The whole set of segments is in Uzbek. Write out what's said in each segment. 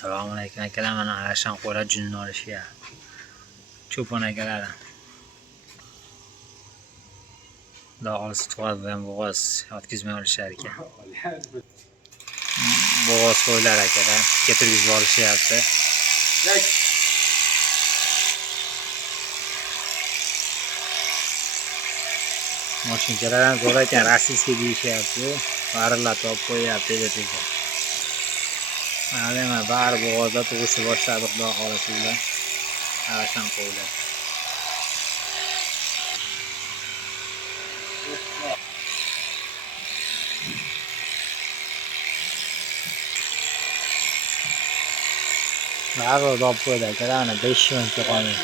Assalomu alaykum akalar, mana Arashan qo'ylar junni olishga. Cho'pon akalar. Xudo xolisa tug'at bilan bo'g'oz yotkizmay olishar ekan. Bo'g'oz qo'ylar akalar, keltirgizib olishyapti. Moshinkalar ham zo'r ekan, rossiyskiy deyishyapti. Barillatib olib qo'yyapti tezda. Mana bari bo'g'ozda tug'ishni boshladi, xudo xolisa bilan. Arashan qo'ylar. Bari olib qo'ydi akalar, ana 5 minutga qoldi.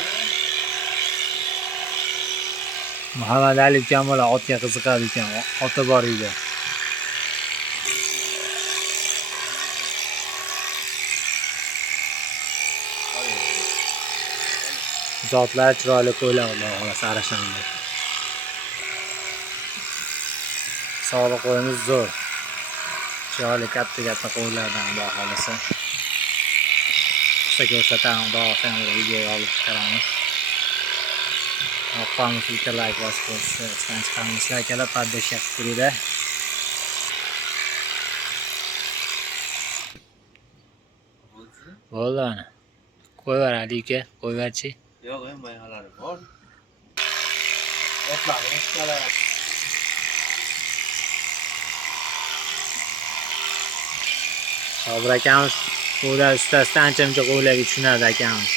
Muhammad Ali ukam bola otga qiziqadi ekan, oti bor uyda. Zotlar chiroyli qo'ylar, xudo xolasa Arashanda. Sog'liq qo'yimiz zo'r. Chiroyli katta qo'ylardan, xudo xolasa. Qisqa ko'rsataman, xudo xolasa videoga olib chiqaramiz. Yoqqanmi filtr like bosib qo'yishni istan chiqarmisizlar akalar, pardosh qilib turinglar. Bo'ldi ana. Qo'yver Ali uka, qo'yverchi. Yo'q, mayhalari bor. Otlarni chiqarar. Sobir akamiz qo'ylar ustasida ancha-muncha qo'ylarga tushunadi akamiz.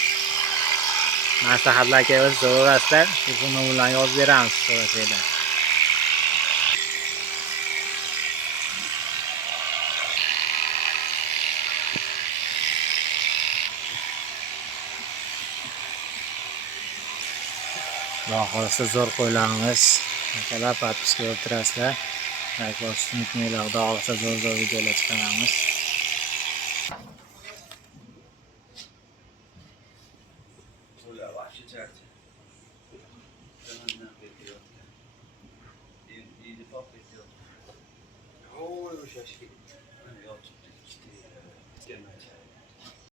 Maslahatlar kerak bo'lsa so'rasizlar, telefon nomerlarini yozib beramiz so'rasanglar. Xudo xolasa zo'r qo'ylarimiz. Akalar, podpiska bo'lib turasizlar. Like bosishni unutmanglar. Xudo xolasa zo'r videolar chiqaramiz.